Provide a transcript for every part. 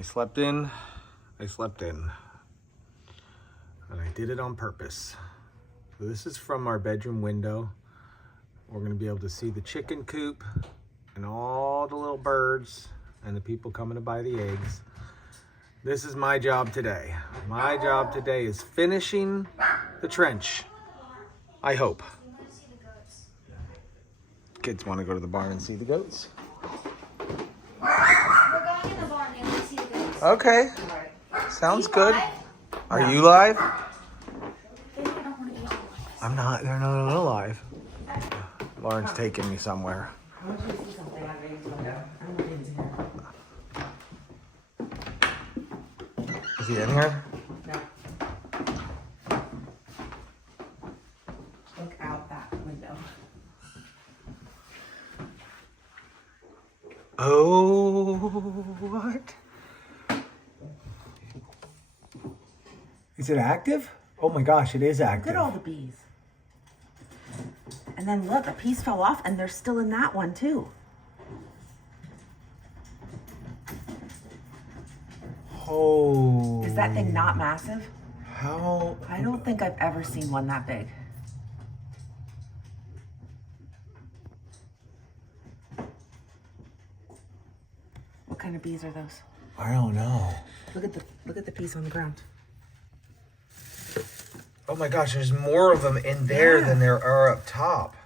I slept in. And I did it on purpose. So this is from our bedroom window. We're gonna be able to see the chicken coop and all the little birds and the people coming to buy the eggs. This is my job today. My job today is finishing the trench. I hope. Kids want to go to the barn and see the goats. We're going in the barn and we see the goats. Okay. Sounds good. Are you live? I'm not. They're not alive. Lauren's taking me somewhere. I want you to see something on Ray's window. I don't know if he's in here. Is he in here? No. Look out that window. Oh, what? Is it active? Oh my gosh, it is active. Look at all the bees. And then look, a piece fell off and they're still in that one too. Oh. Is that thing not massive? How? I don't think I've ever seen one that big. What kind of bees are those? I don't know. Look at the piece on the ground. Oh my gosh, there's more of them in there than there are up top.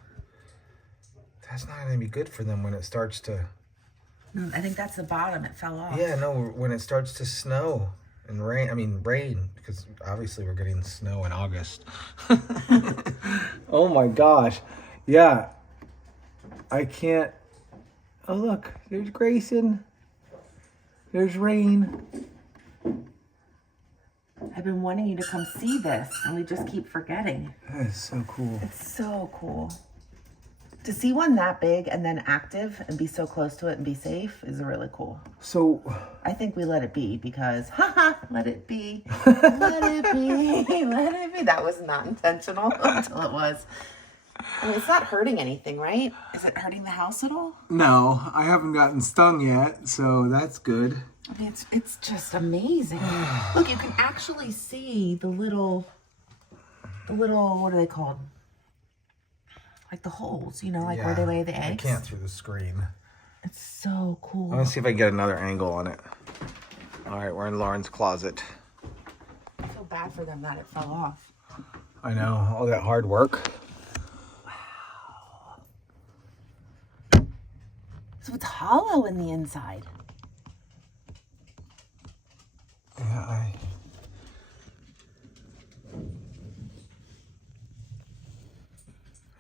That's not going to be good for them when it starts to... No, I think that's the bottom. It fell off. Yeah, no, when it starts to snow and rain, because obviously we're getting snow in August. Oh my gosh. Yeah. I can't... Oh look, there's Grayson. There's Rain. I've been wanting you to come see this, and we just keep forgetting. That is so cool. It's so cool. To see one that big and then active and be so close to it and be safe is really cool. So... I think we let it be because, haha, let it be. Let it be. Let it be. That was not intentional until it was. I mean, it's not hurting anything, right? Is it hurting the house at all? No, I haven't gotten stung yet, so that's good. I mean, it's just amazing. Look, you can actually see the little, what are they called? Like the holes, you know, like where they lay the eggs. I can't through the screen. It's so cool. I'm gonna see if I can get another angle on it. All right, we're in Lauren's closet. I feel bad for them that it fell off. I know, all that hard work. Wow. So it's hollow in the inside. Yeah,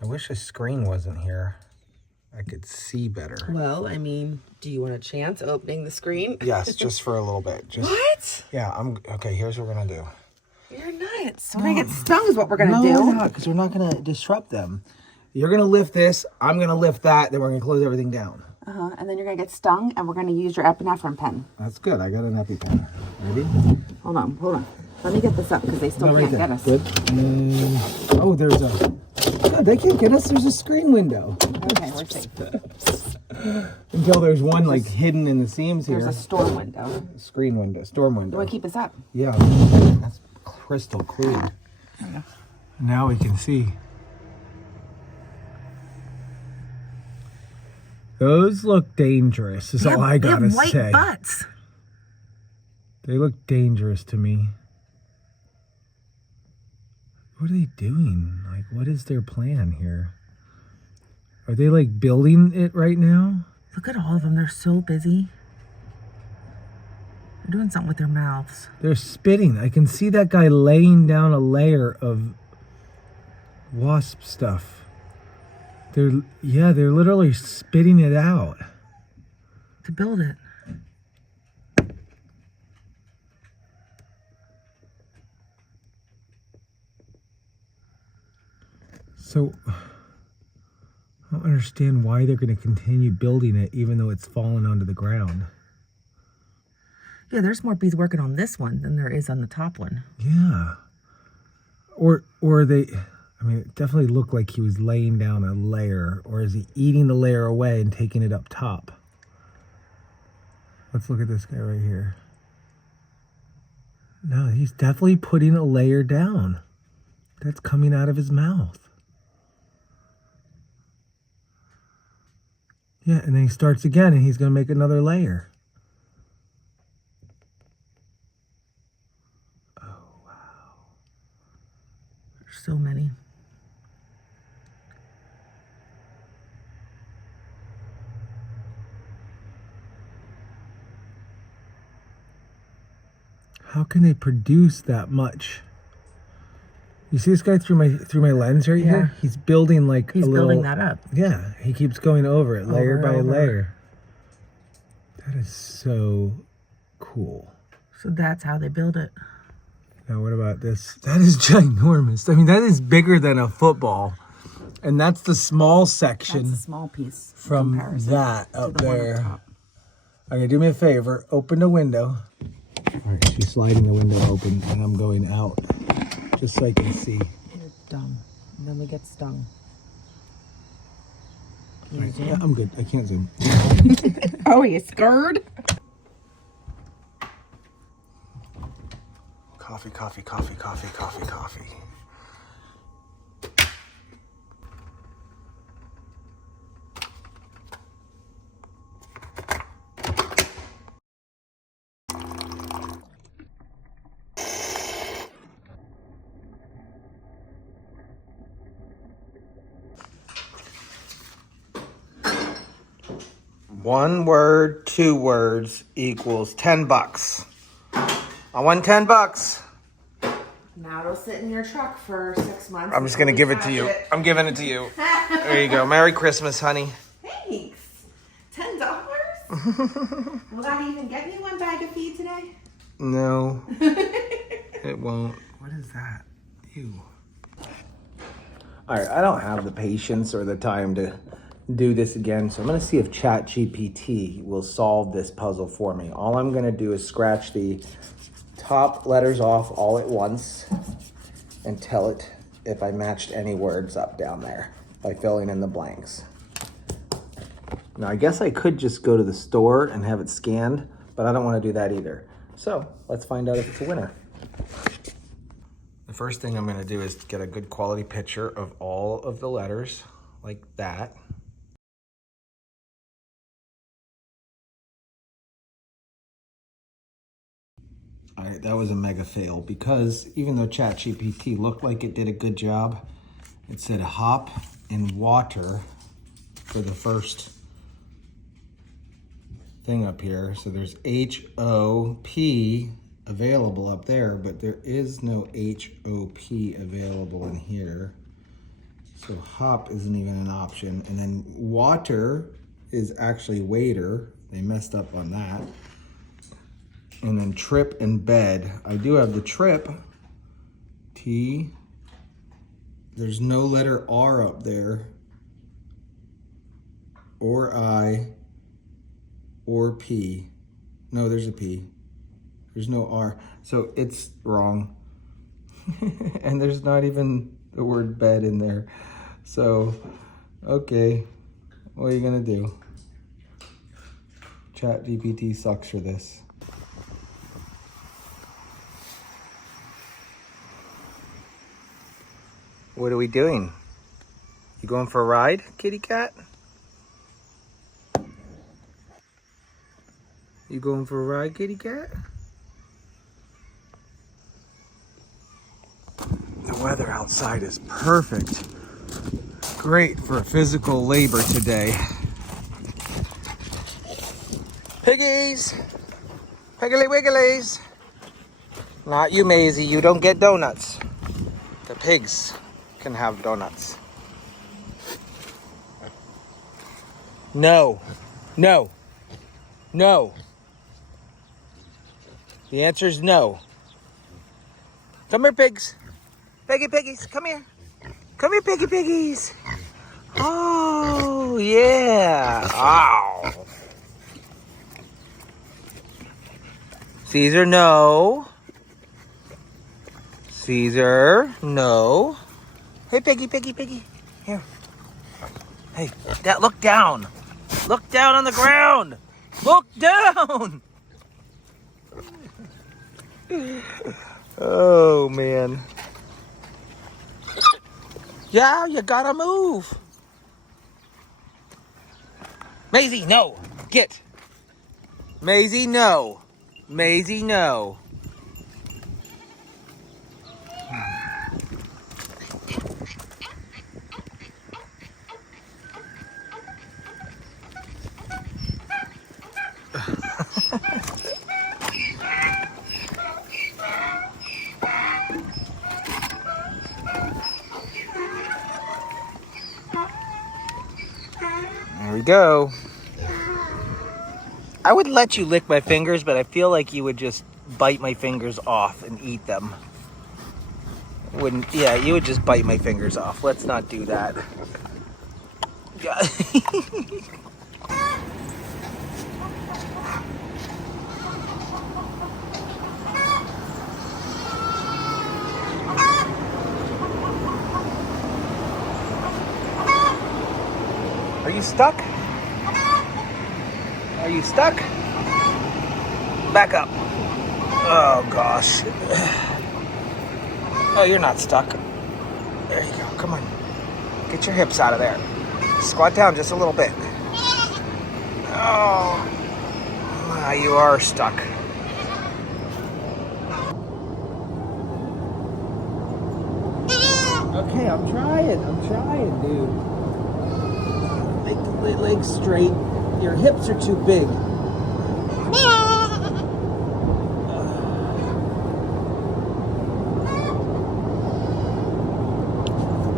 I wish the screen wasn't here. I could see better. Well, I mean, do you want a chance opening the screen? Yes, just for a little bit. Just, What? Yeah, okay, here's what we're gonna do. You're nuts. When I get stung is what we're gonna do. No, we're not, because we're not gonna disrupt them. You're gonna lift this, I'm gonna lift that, then we're gonna close everything down. And then you're gonna get stung, and we're gonna use your epinephrine pen. That's good, I got an EpiPen. Ready? Hold on. Let me get this up because they still can't get us. Good. And, oh, there's a... God, they can't get us. There's a screen window. Okay, we're safe. Until there's one like hidden in the seams here. There's a storm window. Screen window, storm window. You want to keep this up? Yeah, that's crystal clear. Now we can see. Those look dangerous, is all I gotta they have say. white butts. They look dangerous to me. What are they doing? Like, what is their plan here? Are they like building it right now? Look at all of them. They're so busy. They're doing something with their mouths. They're spitting. I can see that guy laying down a layer of wasp stuff. They're literally spitting it out. To build it. So, I don't understand why they're going to continue building it even though it's fallen onto the ground. Yeah, there's more bees working on this one than there is on the top one. Yeah. Or they... I mean, it definitely looked like he was laying down a layer. Or is he eating the layer away and taking it up top? Let's look at this guy right here. No, he's definitely putting a layer down. That's coming out of his mouth. Yeah, and then he starts again and he's going to make another layer. Oh, wow. There's so many. How can they produce that much? You see this guy through my lens right here? He's building like He's a little... building that up. Yeah, he keeps going over it, layer by layer. That is so cool. So that's how they build it. Now what about this? That is ginormous. I mean, that is bigger than a football. And that's the small section. That's a small piece from that up there. Okay, do me a favor. Open the window. All right, she's sliding the window open, and I'm going out just so I can see. You're dumb. And then we get stung. Right, yeah, I'm good. I can't zoom. Oh, you scared? Coffee, coffee, coffee, coffee, coffee, coffee. One word, 2 words equals $10. I won $10. Now it'll sit in your truck for 6 months. I'm just gonna give it to you. I'm giving it to you. There you go. Merry Christmas, honey. Thanks. $10? Will that even get me 1 bag of feed today? No, it won't. What is that? Ew. All right, I don't have the patience or the time to do this again, so I'm gonna see if ChatGPT will solve this puzzle for me. All I'm gonna do is scratch the top letters off all at once and tell it if I matched any words up down there by filling in the blanks. Now, I guess I could just go to the store and have it scanned, but I don't want to do that either. So let's find out if it's a winner. The first thing I'm going to do is get a good quality picture of all of the letters like that. All right, that was a mega fail because even though ChatGPT looked like it did a good job, it said hop in water for the first thing up here. So there's H-O-P available up there, but there is no H-O-P available in here. So hop isn't even an option. And then water is actually waiter. They messed up on that. And then trip and bed. I do have the trip, T. There's no letter R up there, or I, or P. No, there's a P. There's no R. So it's wrong. And there's not even the word bed in there. So, okay, what are you gonna do? ChatGPT sucks for this. What are we doing? You going for a ride, kitty cat? You going for a ride, kitty cat? The weather outside is perfect. Great for physical labor today. Piggies! Piggly wigglies! Not you, Maisie. You don't get donuts. The pigs can have donuts. No. No. No. The answer is no. Come here, pigs. Piggy piggies, come here. Come here, piggy piggies. Oh, yeah. Ow. Caesar, no. Caesar, no. Hey, piggy, piggy, piggy. Here. Hey, Dad, look down. Look down on the ground. Look down. Oh, man. Yeah, you gotta move. Maisie, no. Get. Maisie, no. Maisie, no. There we go. I would let you lick my fingers, but I feel like you would just bite my fingers off and eat them. Wouldn't, yeah, you would just bite my fingers off. Let's not do that. Yeah. Are you stuck? Are you stuck? Back up. Oh, gosh. Oh, you're not stuck. There you go. Come on. Get your hips out of there. Squat down just a little bit. Oh. Ah, you are stuck. Okay, I'm trying, dude. Make the legs straight. Your hips are too big.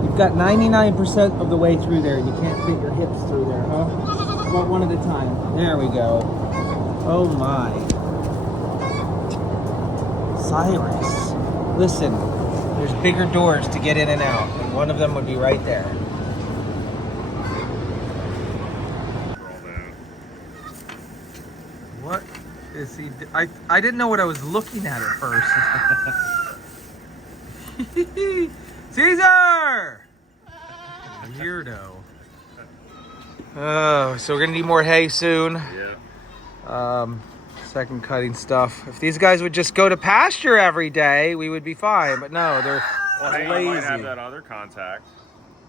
You've got 99% of the way through there. You can't fit your hips through there, huh? About one at a time. There we go. Oh my. Cyrus. Listen, there's bigger doors to get in and out. And one of them would be right there. What is he? I didn't know what I was looking at first. Caesar! Weirdo. Oh, so we're gonna need more hay soon. Yeah. Second cutting stuff. If these guys would just go to pasture every day, we would be fine. But no, they're lazy. You might have that other contact,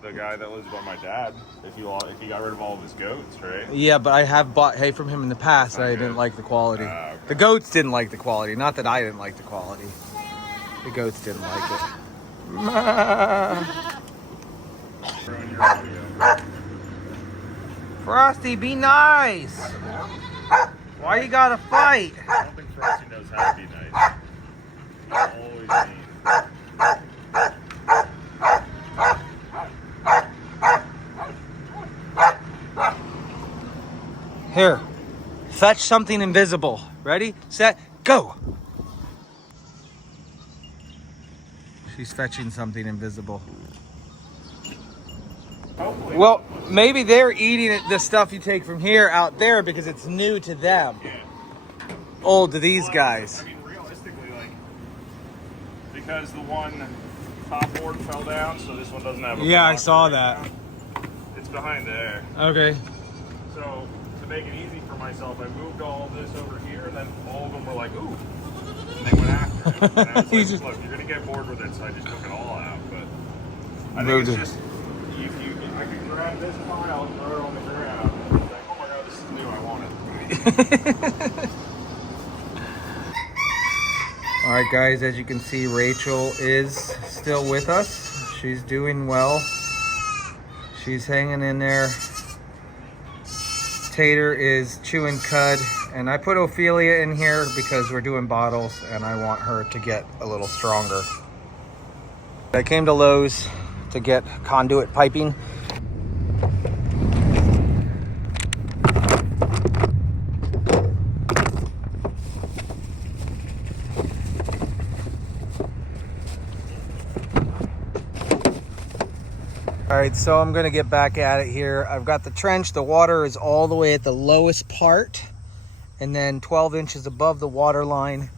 the guy that lives by my dad. If he got rid of all of his goats, right? Yeah, but I have bought hay from him in the past, and I didn't like the quality. Okay. The goats didn't like the quality. Not that I didn't like the quality. The goats didn't like it. Frosty, be nice. Why you gotta fight? I don't think Frosty knows how to be nice. He's always mean. Here, fetch something invisible. Ready, set, go. She's fetching something invisible. Hopefully. Well, maybe they're eating the stuff you take from here out there because it's new to them. Yeah. Old to these guys. I mean, realistically, like, because the one top board fell down, so this one doesn't have a Yeah, I block saw right that. now. It's behind there. Okay. So, to make it easy for myself, I moved all of this over here, and then all of them were like, ooh. And they went after it. And I was like, look, you're going to get bored with it, so I just took it all out. But I think it's just, I could grab this pile and throw it on the ground. And it's like, oh my god, this is new, I want it. All right, guys, as you can see, Rachel is still with us. She's doing well. She's hanging in there. Tater is chewing cud, and I put Ophelia in here because we're doing bottles and I want her to get a little stronger. I came to Lowe's to get conduit piping. All right, so I'm gonna get back at it here. I've got the trench. The water is all the way at the lowest part, and then 12 inches above the water line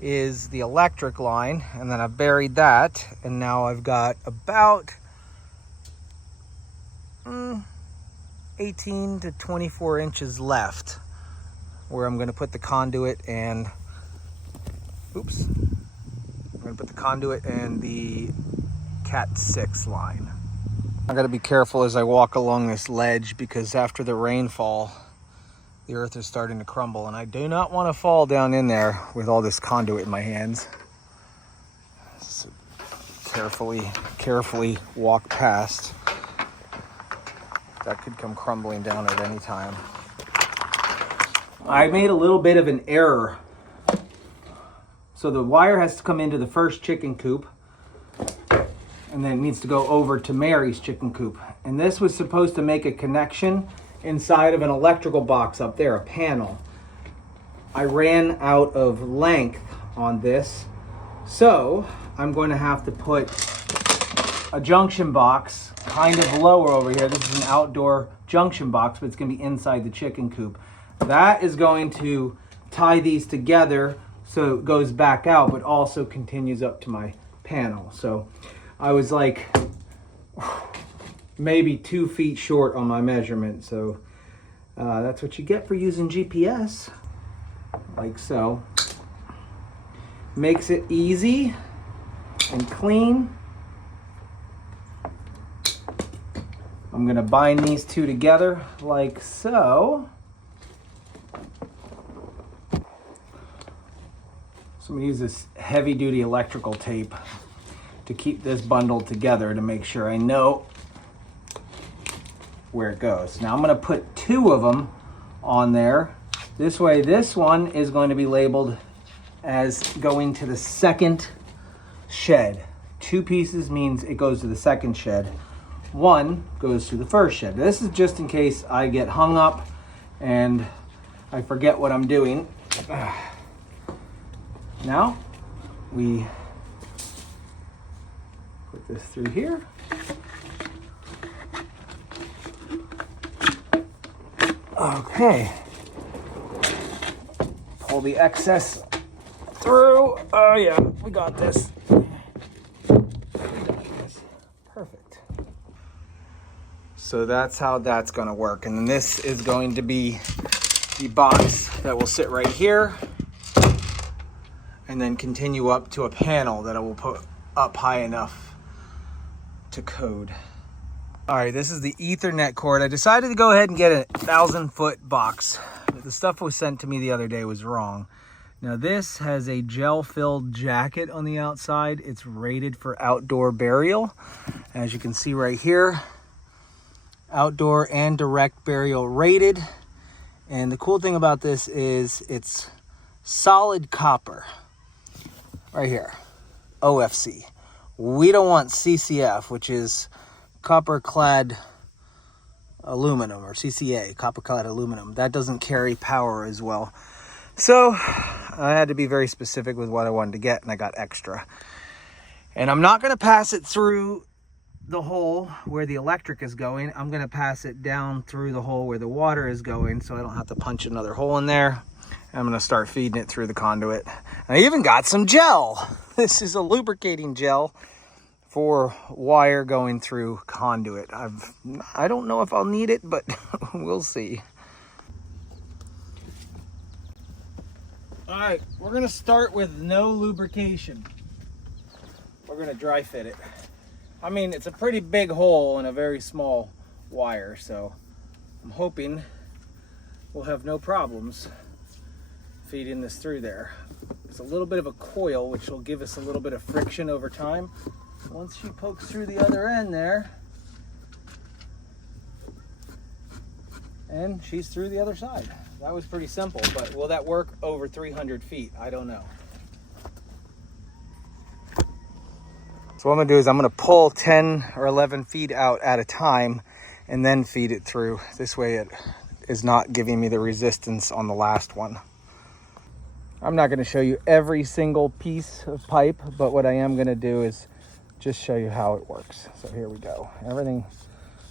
is the electric line, and then I've buried that, and now I've got about 18 to 24 inches left where I'm gonna put the conduit and oops. gonna put the conduit and the Cat 6 line. I gotta be careful as I walk along this ledge because after the rainfall, the earth is starting to crumble and I do not want to fall down in there with all this conduit in my hands. So carefully walk past. That could come crumbling down at any time. I made a little bit of an error. So the wire has to come into the first chicken coop and then it needs to go over to Mary's chicken coop. And this was supposed to make a connection inside of an electrical box up there, a panel. I ran out of length on this, so I'm going to have to put a junction box kind of lower over here. This is an outdoor junction box, but it's going to be inside the chicken coop. That is going to tie these together so it goes back out, but also continues up to my panel. So I was like maybe 2 feet short on my measurement. So that's what you get for using GPS, like so. Makes it easy and clean. I'm gonna bind these two together like so. So I'm gonna use this heavy duty electrical tape to keep this bundled together to make sure I know where it goes. Now I'm gonna put 2 of them on there. This way, this one is going to be labeled as going to the second shed. 2 pieces means it goes to the second shed. 1 goes to the first shed. This is just in case I get hung up and I forget what I'm doing. Now we put this through here. Okay. Pull the excess through. Oh yeah, we got this. Perfect. So that's how that's going to work. And then this is going to be the box that will sit right here and then continue up to a panel that I will put up high enough to code. All right, this is the Ethernet cord. I decided to go ahead and get a 1,000-foot box. The stuff was sent to me the other day was wrong. Now this has a gel-filled jacket on the outside. It's rated for outdoor burial. As you can see right here, outdoor and direct burial rated. And the cool thing about this is it's solid copper. Right here, OFC. We don't want CCF, which is copper clad aluminum, or CCA, copper clad aluminum. That doesn't carry power as well. So I had to be very specific with what I wanted to get, and I got extra. And I'm not going to pass it through the hole where the electric is going. I'm going to pass it down through the hole where the water is going, so I don't have to punch another hole in there. I'm going to start feeding it through the conduit. I even got some gel. This is a lubricating gel for wire going through conduit. I don't know if I'll need it, but we'll see. All right, we're going to start with no lubrication. We're going to dry fit it. I mean, it's a pretty big hole in a very small wire, so I'm hoping we'll have no problems feeding this through there. It's a little bit of a coil, which will give us a little bit of friction over time. Once she pokes through the other end there, and she's through the other side. That was pretty simple, but will that work over 300 feet? I don't know. So what I'm gonna do is I'm gonna pull 10 or 11 feet out at a time and then feed it through. This way it is not giving me the resistance on the last one. I'm not gonna show you every single piece of pipe, but what I am gonna do is just show you how it works. So here we go. Everything,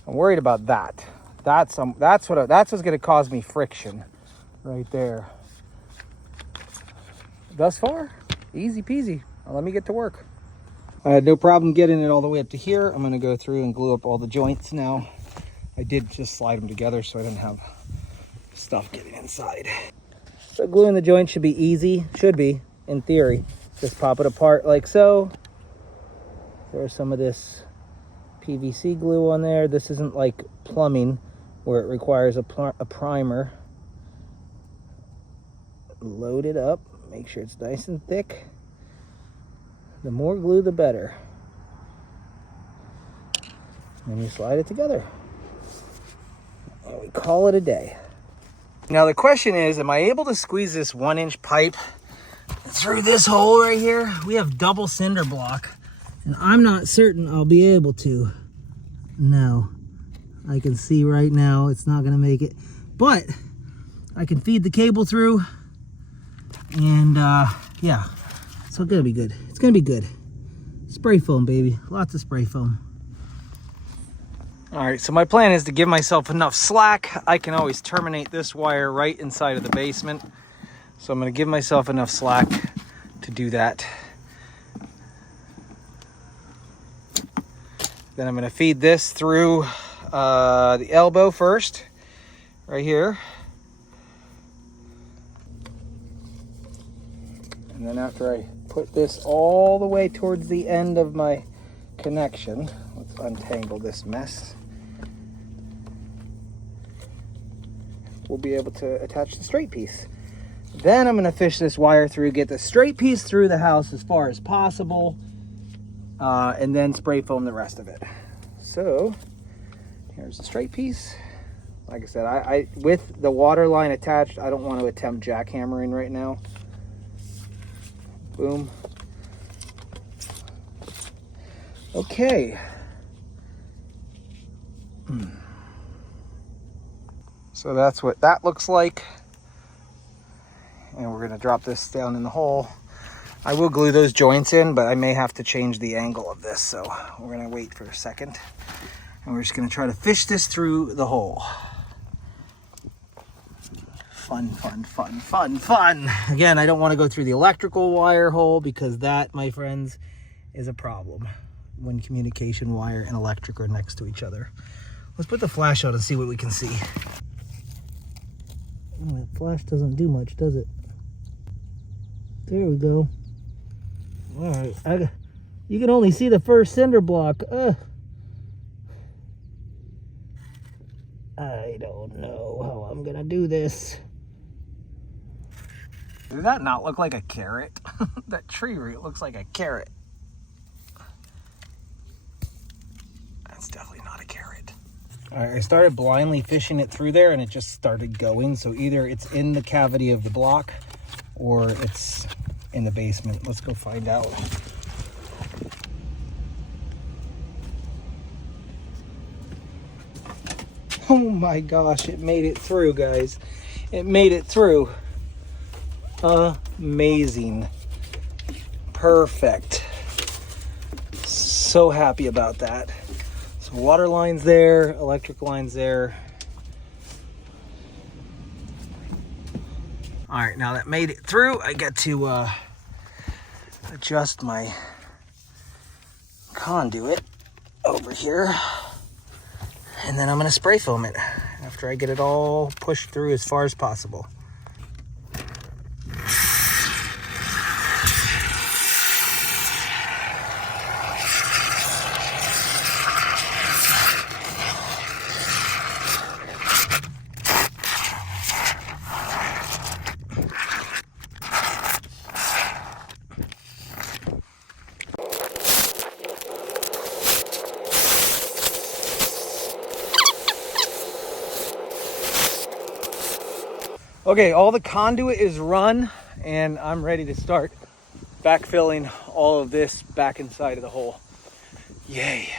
I'm worried about that. That's what's gonna cause me friction right there. Thus far, easy peasy. Now let me get to work. I had no problem getting it all the way up to here. I'm gonna go through and glue up all the joints now. I did just slide them together so I didn't have stuff getting inside. So gluing the joint should be easy, should be, in theory. Just pop it apart like so. There's some of this PVC glue on there. This isn't like plumbing where it requires a primer. Load it up, make sure it's nice and thick. The more glue, the better. And you slide it together. And we call it a day. Now the question is, am I able to squeeze this 1-inch pipe through this hole right here? We have double cinder block, and I'm not certain I'll be able to. No, I can see right now it's not gonna make it, but I can feed the cable through, and yeah, so it's gonna be good. It's gonna be good. Spray foam, baby, lots of spray foam. All right, so my plan is to give myself enough slack. I can always terminate this wire right inside of the basement. So I'm gonna give myself enough slack to do that. Then I'm gonna feed this through the elbow first, right here. And then after I put this all the way towards the end of my connection, let's untangle this mess. We'll be able to attach the straight piece. Then I'm gonna fish this wire through, get the straight piece through the house as far as possible, and then spray foam the rest of it. So here's the straight piece. Like I said, I with the water line attached, I don't want to attempt jackhammering right now. Boom. Okay. So that's what that looks like. And we're gonna drop this down in the hole. I will glue those joints in, but I may have to change the angle of this. So we're gonna wait for a second. And we're just gonna try to fish this through the hole. Fun, fun, fun, fun, fun. Again, I don't wanna go through the electrical wire hole because that, my friends, is a problem when communication wire and electric are next to each other. Let's put the flash on and see what we can see. Oh, that flash doesn't do much, does it? There we go. All right, you can only see the first cinder block. I don't know how I'm gonna do this. Does that not look like a carrot? That tree root looks like a carrot. That's definitely not a carrot. All right, I started blindly fishing it through there and it just started going. So either it's in the cavity of the block or it's in the basement. Let's go find out. Oh my gosh, it made it through, guys. It made it through. Amazing. Perfect. So happy about that. So water lines there, electric lines there. All right, now that made it through, I get to adjust my conduit over here. And then I'm gonna spray foam it after I get it all pushed through as far as possible. Okay, all the conduit is run and I'm ready to start backfilling all of this back inside of the hole. Yay.